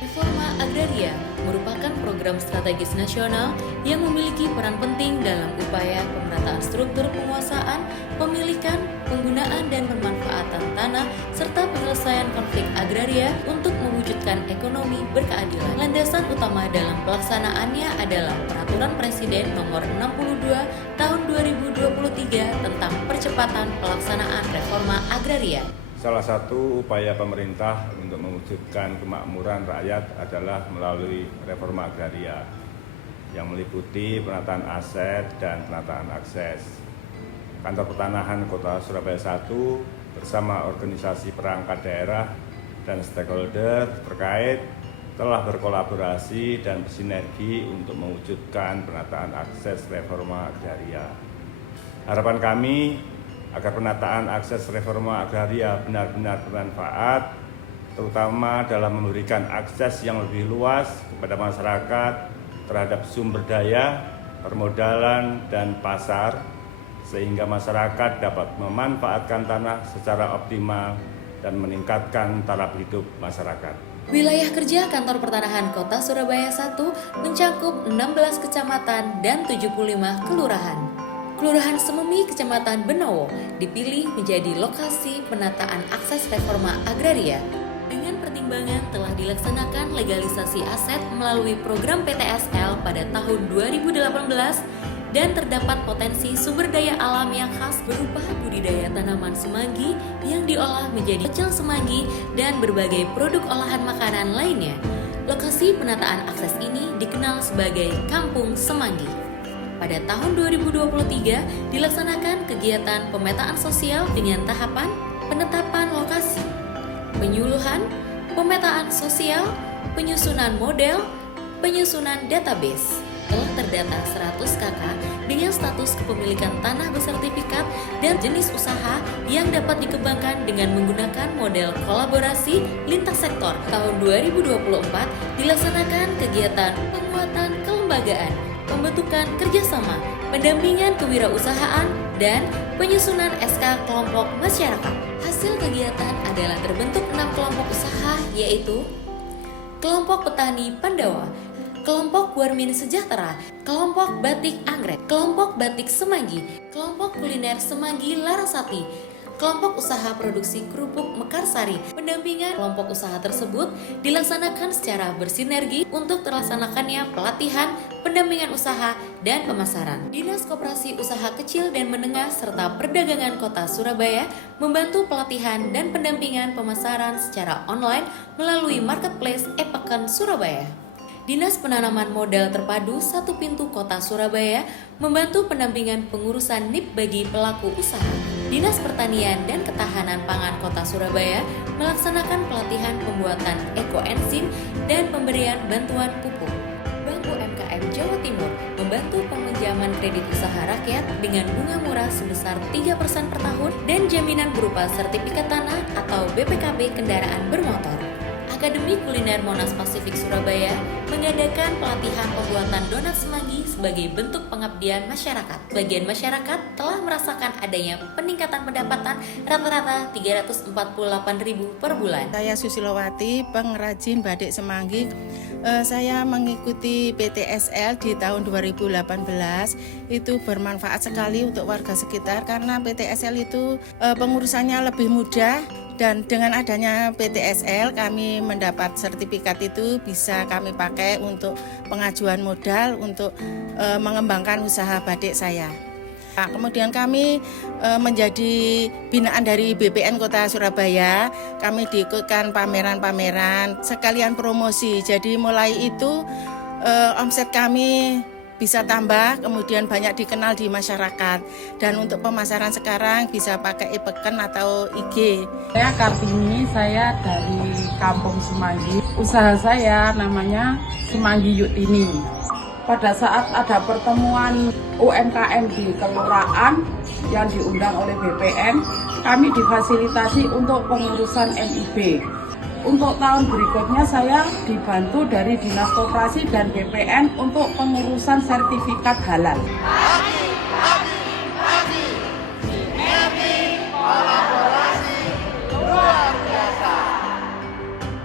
Reforma Agraria merupakan program strategis nasional yang memiliki peran penting dalam upaya pemerataan struktur penguasaan, pemilikan, penggunaan dan pemanfaatan tanah, serta penyelesaian konflik agraria untuk mewujudkan ekonomi berkeadilan. Landasan utama dalam pelaksanaannya adalah Peraturan Presiden Nomor 62 Tahun 2023 tentang percepatan pelaksanaan reforma agraria. Salah satu upaya pemerintah untuk mewujudkan kemakmuran rakyat adalah melalui reforma agraria yang meliputi penataan aset dan penataan akses. Kantor Pertanahan Kota Surabaya I bersama organisasi perangkat daerah dan stakeholder terkait telah berkolaborasi dan bersinergi untuk mewujudkan penataan akses reforma agraria. Harapan kami agar penataan akses reforma agraria benar-benar bermanfaat, terutama dalam memberikan akses yang lebih luas kepada masyarakat terhadap sumber daya, permodalan, dan pasar, sehingga masyarakat dapat memanfaatkan tanah secara optimal dan meningkatkan taraf hidup masyarakat. Wilayah kerja Kantor Pertanahan Kota Surabaya I mencakup 16 kecamatan dan 75 kelurahan. Kelurahan Sememi, Kecamatan Benowo, dipilih menjadi lokasi penataan akses reforma agraria. Dengan pertimbangan telah dilaksanakan legalisasi aset melalui program PTSL pada tahun 2018 dan terdapat potensi sumber daya alam yang khas berupa budidaya tanaman semanggi yang diolah menjadi pecel semanggi dan berbagai produk olahan makanan lainnya. Lokasi penataan akses ini dikenal sebagai Kampung Semanggi. Pada tahun 2023 dilaksanakan kegiatan pemetaan sosial dengan tahapan penetapan lokasi, penyuluhan, pemetaan sosial, penyusunan model, penyusunan database. Telah terdata 100 KK dengan status kepemilikan tanah bersertifikat dan jenis usaha yang dapat dikembangkan dengan menggunakan model kolaborasi lintas sektor. Tahun 2024 dilaksanakan kegiatan penguatan kelembagaan, pembentukan kerjasama, pendampingan kewirausahaan, dan penyusunan SK kelompok masyarakat. Hasil kegiatan adalah terbentuk 6 kelompok usaha, yaitu Kelompok Petani Pandawa, Kelompok Warmin Sejahtera, Kelompok Batik Anggrek, Kelompok Batik Semanggi, Kelompok Kuliner Semanggi Larasati, Kelompok Usaha Produksi Kerupuk Mekarsari. Pendampingan kelompok usaha tersebut dilaksanakan secara bersinergi untuk terlaksanakannya pelatihan, pendampingan usaha, dan pemasaran. Dinas Koperasi Usaha Kecil dan Menengah serta Perdagangan Kota Surabaya membantu pelatihan dan pendampingan pemasaran secara online melalui Marketplace Epeken Surabaya. Dinas Penanaman Modal Terpadu Satu Pintu Kota Surabaya membantu pendampingan pengurusan NIP bagi pelaku usaha. Dinas Pertanian dan Ketahanan Pangan Kota Surabaya melaksanakan pelatihan pembuatan ekoenzim dan pemberian bantuan pupuk. Bank UMKM Jawa Timur membantu peminjaman kredit usaha rakyat dengan bunga murah sebesar 3% per tahun dan jaminan berupa sertifikat tanah atau BPKB kendaraan bermotor. Akademi Kuliner Monas Pasifik Surabaya mengadakan pelatihan pembuatan donat semanggi sebagai bentuk pengabdian masyarakat. Sebagian masyarakat telah merasakan adanya peningkatan pendapatan rata-rata Rp348.000 per bulan. Saya Susilowati, pengrajin batik semanggi. Saya mengikuti PTSL di tahun 2018. Itu bermanfaat sekali untuk warga sekitar karena PTSL itu pengurusannya lebih mudah. Dan dengan adanya PTSL kami mendapat sertifikat itu bisa kami pakai untuk pengajuan modal untuk mengembangkan usaha batik saya. Nah, kemudian kami menjadi binaan dari BPN Kota Surabaya, kami diikutkan pameran-pameran sekalian promosi. Jadi mulai itu omset kami bisa tambah, kemudian banyak dikenal di masyarakat. Dan untuk pemasaran sekarang bisa pakai Epeken atau IG. Saya Kartini, saya dari Kampung Semanggi. Usaha saya namanya Semanggi Yutini. Pada saat ada pertemuan UMKM di kelurahan yang diundang oleh BPN, kami difasilitasi untuk pengurusan MIB. Untuk tahun berikutnya saya dibantu dari Dinas Koperasi dan BPN untuk pengurusan sertifikat halal.